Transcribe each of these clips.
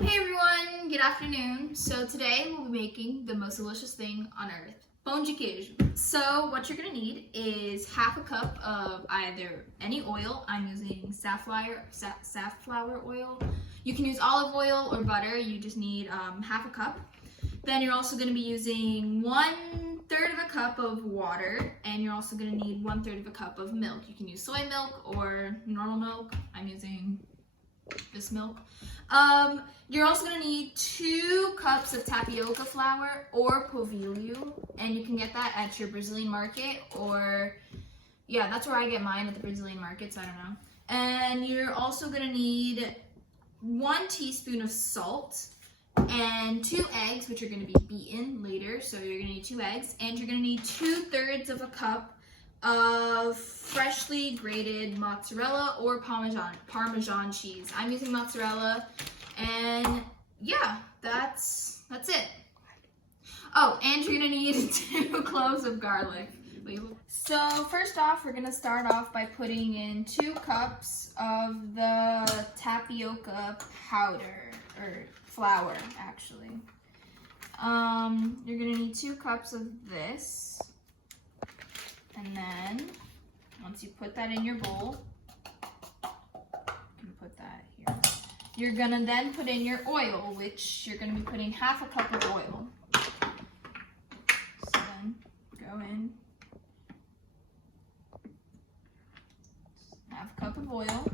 Hey everyone, good afternoon. So today we'll be making the most delicious thing on earth, pão de queijo. So what you're gonna need is half a cup of either any oil. I'm using safflower oil. You can use olive oil or butter. You just need half a cup. Then you're also gonna be using 1/3 of a cup of water, and you're also gonna need 1/3 of a cup of milk. You can use soy milk or normal milk. I'm using this milk. You're also gonna need 2 cups of tapioca flour or polvilho, and you can get that at your Brazilian market, or yeah, that's where I get mine, at the Brazilian markets, I don't know. And you're also gonna need 1 teaspoon of salt and 2 eggs, which are gonna be beaten later. So you're gonna need 2 eggs, and you're gonna need 2/3 of a cup of freshly grated mozzarella or Parmesan cheese. I'm using mozzarella, and yeah, that's it. Oh, and you're gonna need 2 cloves of garlic. So first off, we're gonna start off by putting in 2 cups of the tapioca powder, or flour actually. You're gonna need 2 cups of this. And then, once you put that in your bowl, you can put that here. You're gonna then put in your oil, which you're gonna be putting half a cup of oil. So then, go in, half a cup of oil.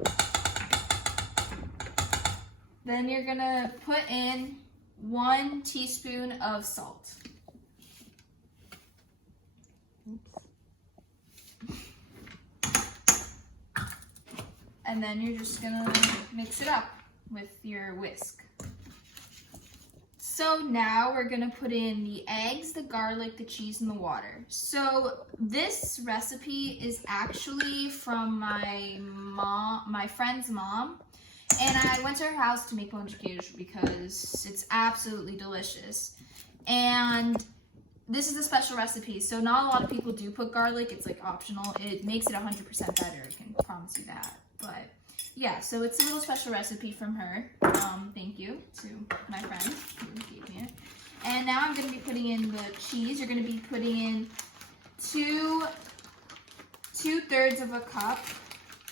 Then you're gonna put in 1 teaspoon of salt. And then you're just gonna mix it up with your whisk. So now we're gonna put in the eggs, the garlic, the cheese, and the water. So this recipe is actually from my friend's mom. And I went to her house to make pão de queijo because it's absolutely delicious. And this is a special recipe, so not a lot of people do put garlic. It's like optional. It makes it 100% better, I can promise you that. But yeah, so it's a little special recipe from her. Thank you to my friend who gave me it. And now I'm gonna be putting in the cheese. You're gonna be putting in 2/3 of a cup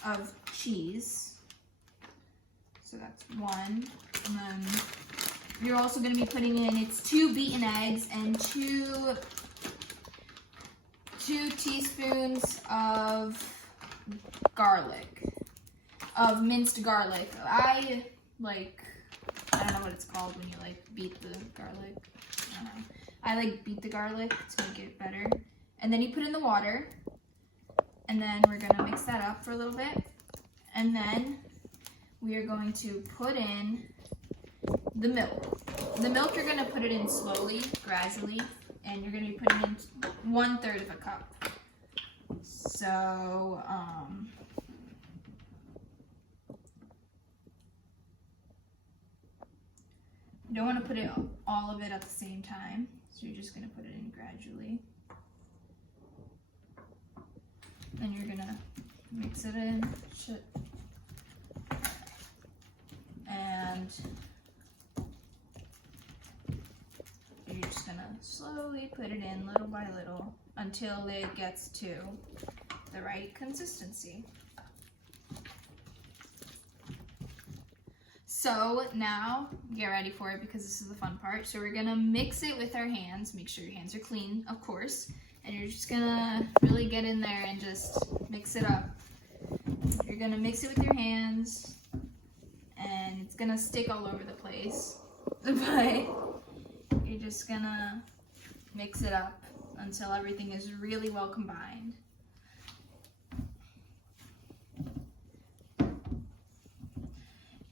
of cheese. So that's 1. And then you're also gonna be putting in, it's 2 beaten eggs and 2 teaspoons of garlic. Of minced garlic. I don't know what it's called when you beat the garlic. I don't know. I beat the garlic to make it better. And then you put in the water, and then we're gonna mix that up for a little bit. And then we are going to put in the milk. The milk, you're gonna put it in slowly, gradually, and you're gonna be putting in 1/3 of a cup. So, you don't want to put all of it at the same time, so you're just going to put it in gradually. Then you're going to mix it in, and you're just going to slowly put it in little by little until it gets to the right consistency. So now, get ready for it because this is the fun part. So we're gonna mix it with our hands. Make sure your hands are clean, of course. And you're just gonna really get in there and just mix it up. You're gonna mix it with your hands, and it's gonna stick all over the place. But you're just gonna mix it up until everything is really well combined.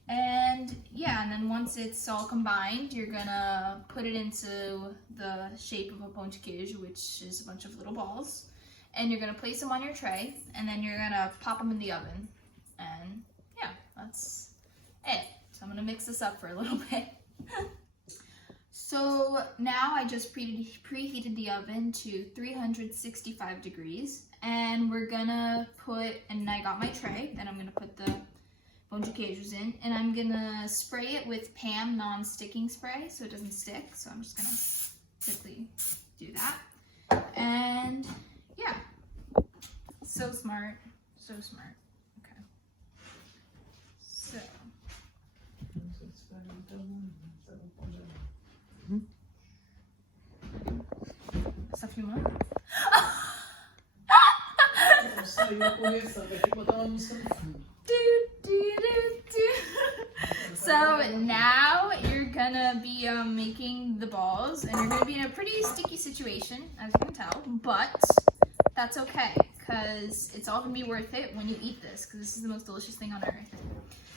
And yeah, and then once it's all combined, you're gonna put it into the shape of a pão de queijo, which is a bunch of little balls. And you're gonna place them on your tray, and then you're gonna pop them in the oven. And yeah, that's it. So I'm gonna mix this up for a little bit. So now I just preheated the oven to 365 degrees, and we're gonna put, and I got my tray, then I'm gonna put the pão de queijos in, and I'm gonna spray it with Pam non-sticking spray so it doesn't stick. So I'm just gonna quickly do that. And yeah, so smart, so smart. Okay, so essa filmando? So now you're gonna be making the balls, and you're gonna be in a pretty sticky situation, as you can tell, but that's okay, because it's all gonna be worth it when you eat this, because this is the most delicious thing on earth.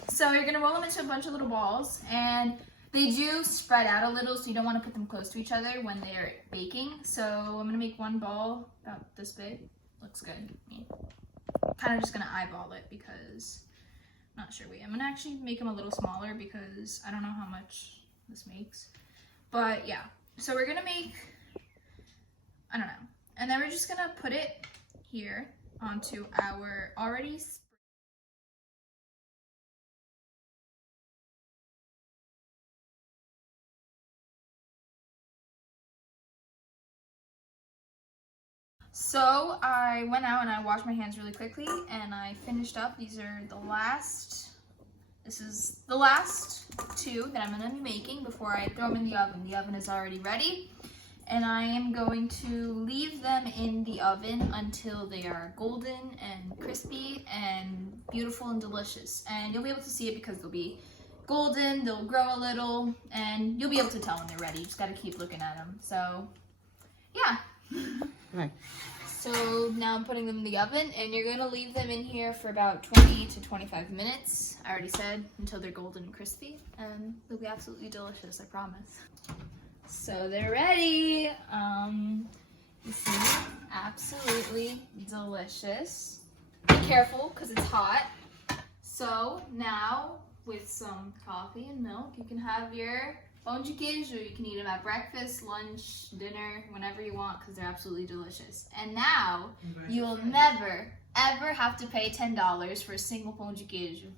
So you're gonna roll them into a bunch of little balls, and they do spread out a little, so you don't want to put them close to each other when they're baking. So I'm gonna make one ball about this big. Looks good. Kind of just gonna eyeball it because I'm not sure. Wait, I'm gonna actually make them a little smaller because I don't know how much this makes. But yeah, so we're gonna make, I don't know, and then we're just gonna put it here onto our already. So I went out and I washed my hands really quickly and I finished up. These are the last, this is the last two that I'm gonna be making before I throw them in the oven. The oven is already ready and I am going to leave them in the oven until they are golden and crispy and beautiful and delicious. And you'll be able to see it because they'll be golden, they'll grow a little, and you'll be able to tell when they're ready. You just gotta keep looking at them. So, yeah. Right. So now I'm putting them in the oven, and you're gonna leave them in here for about 20 to 25 minutes. I already said, until they're golden and crispy, and they'll be absolutely delicious, I promise. So they're ready. You see, absolutely delicious. Be careful, because it's hot. So now, with some coffee and milk, you can have your pão de queijo. You can eat them at breakfast, lunch, dinner, whenever you want, because they're absolutely delicious. And now, you will never, ever have to pay $10 for a single pão de queijo.